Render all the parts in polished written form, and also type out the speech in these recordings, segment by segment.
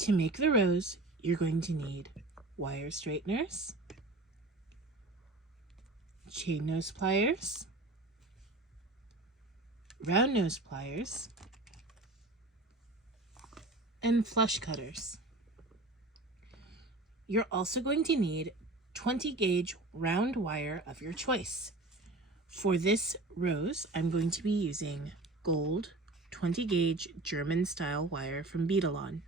To make the rose, you're going to need wire straighteners, chain nose pliers, round nose pliers, and flush cutters. You're also going to need 20 gauge round wire of your choice. For this rose, I'm going to be using gold 20 gauge German style wire from Beadalon.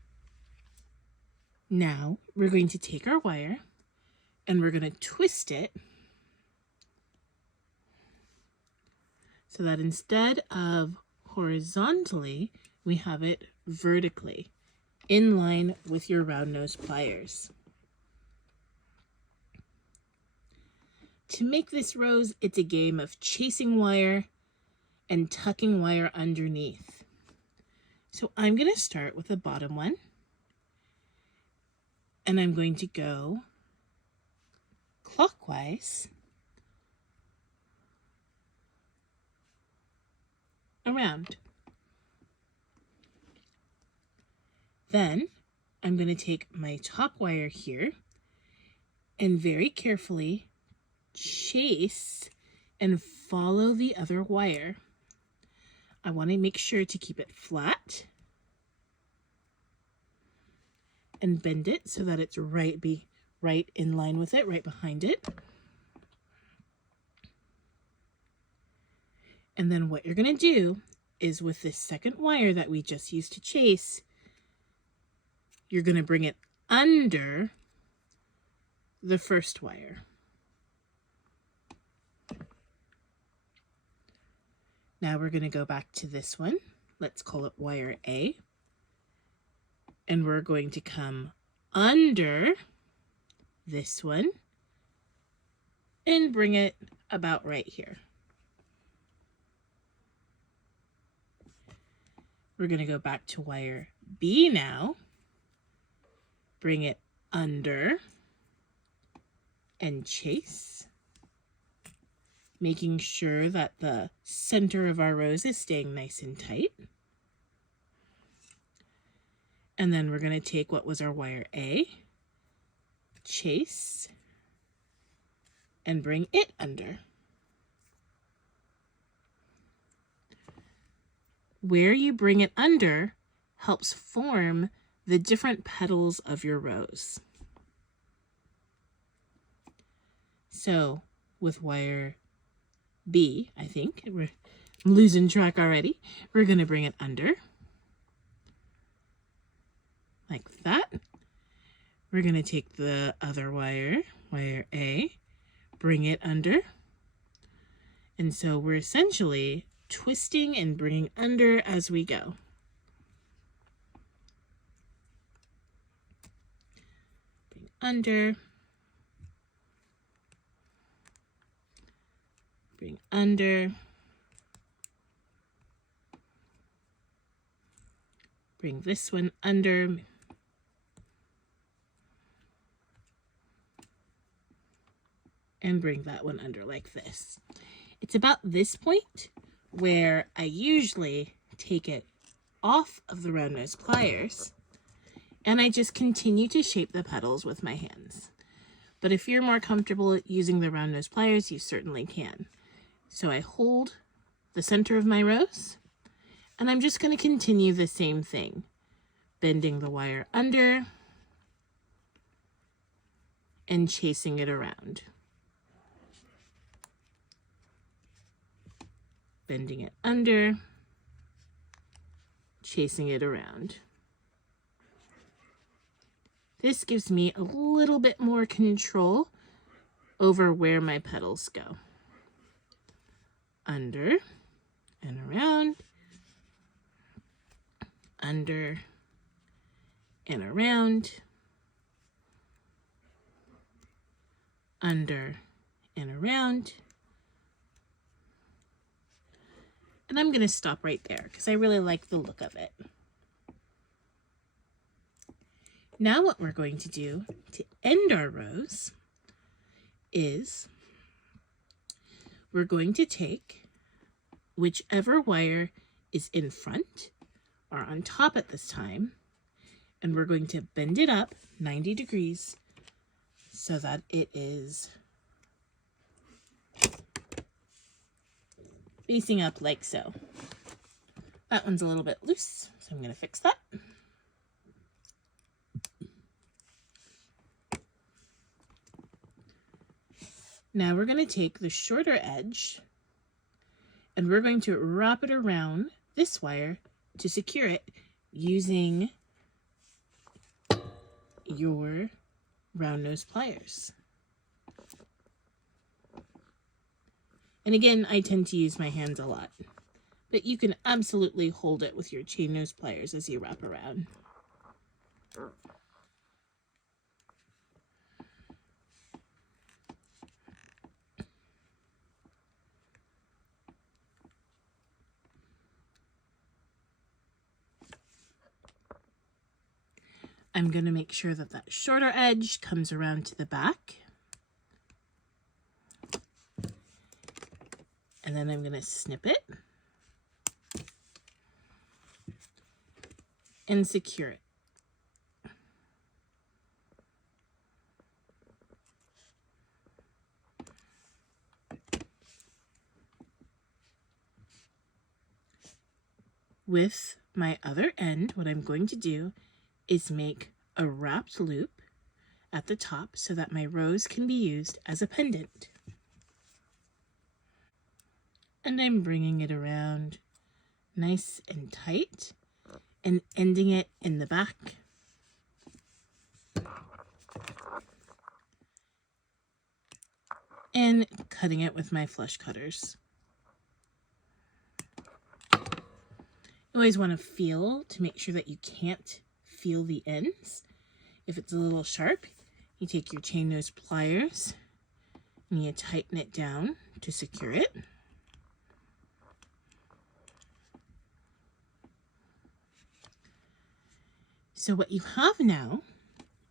Now we're going to take our wire and we're going to twist it so that instead of horizontally, we have it vertically in line with your round nose pliers. To make this rose, it's a game of chasing wire and tucking wire underneath. So I'm going to start with the bottom one, and I'm going to go clockwise around. Then I'm going to take my top wire here and very carefully chase and follow the other wire. I want to make sure to keep it flat and bend it so that it's right in line with it, right behind it. And then what you're going to do is with this second wire that we just used to chase, you're going to bring it under the first wire. Now we're going to go back to this one. Let's call it wire A. And we're going to come under this one and bring it about right here. We're going to go back to wire B now, bring it under and chase, making sure that the center of our rose is staying nice and tight. And then we're going to take what was our wire A, chase, and bring it under. Where you bring it under helps form the different petals of your rose. So with wire B, I think, I'm losing track already, we're going to bring it under. Like that. We're going to take the other wire, wire A, bring it under. And so we're essentially twisting and bringing under as we go. Bring under. Bring under. Bring this one under. And bring that one under like this. It's about this point where I usually take it off of the round nose pliers and I just continue to shape the petals with my hands. But if you're more comfortable using the round nose pliers, you certainly can. So I hold the center of my rose and I'm just going to continue the same thing, bending the wire under and chasing it around. Bending it under, chasing it around. This gives me a little bit more control over where my petals go. Under and around, under and around, under and around. And I'm going to stop right there because I really like the look of it. Now what we're going to do to end our rose is we're going to take whichever wire is in front or on top at this time, and we're going to bend it up 90 degrees so that it is facing up like so. That one's a little bit loose, so I'm going to fix that. Now we're going to take the shorter edge and we're going to wrap it around this wire to secure it using your round nose pliers. And again, I tend to use my hands a lot, but you can absolutely hold it with your chain nose pliers as you wrap around. I'm going to make sure that that shorter edge comes around to the back. And then I'm going to snip it and secure it. With my other end, what I'm going to do is make a wrapped loop at the top so that my rose can be used as a pendant. And I'm bringing it around nice and tight and ending it in the back. And cutting it with my flush cutters. You always want to feel to make sure that you can't feel the ends. If it's a little sharp, you take your chain nose pliers and you tighten it down to secure it. So what you have now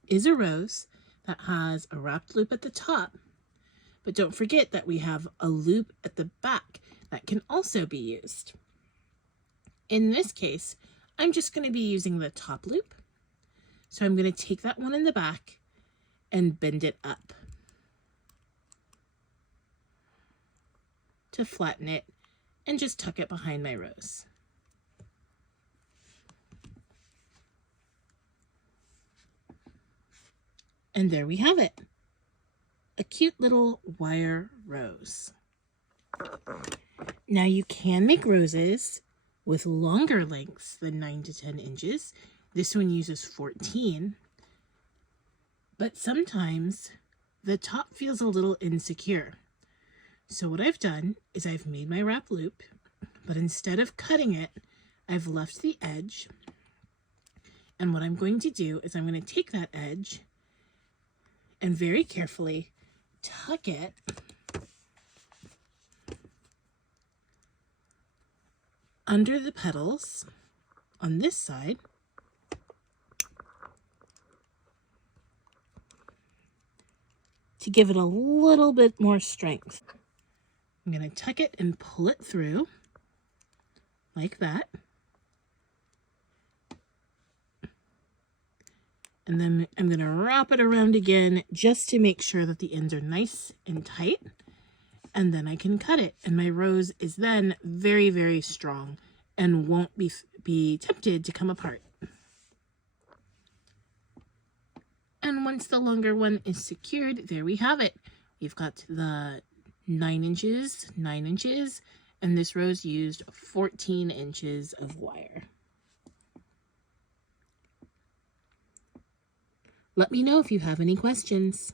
is a rose that has a wrapped loop at the top, but don't forget that we have a loop at the back that can also be used. In this case, I'm just going to be using the top loop. So I'm going to take that one in the back and bend it up to flatten it and just tuck it behind my rose. And there we have it. A cute little wire rose. Now you can make roses with longer lengths than 9 to 10 inches. This one uses 14. But sometimes the top feels a little insecure. So what I've done is I've made my wrap loop, but instead of cutting it, I've left the edge. And what I'm going to do is I'm going to take that edge and very carefully tuck it under the petals on this side, to give it a little bit more strength. I'm going to tuck it and pull it through like that. And then I'm going to wrap it around again just to make sure that the ends are nice and tight. And then I can cut it. And my rose is then very, very strong and won't be tempted to come apart. And once the longer one is secured, there we have it. We've got the 9 inches, and this rose used 14 inches of wire. Let me know if you have any questions.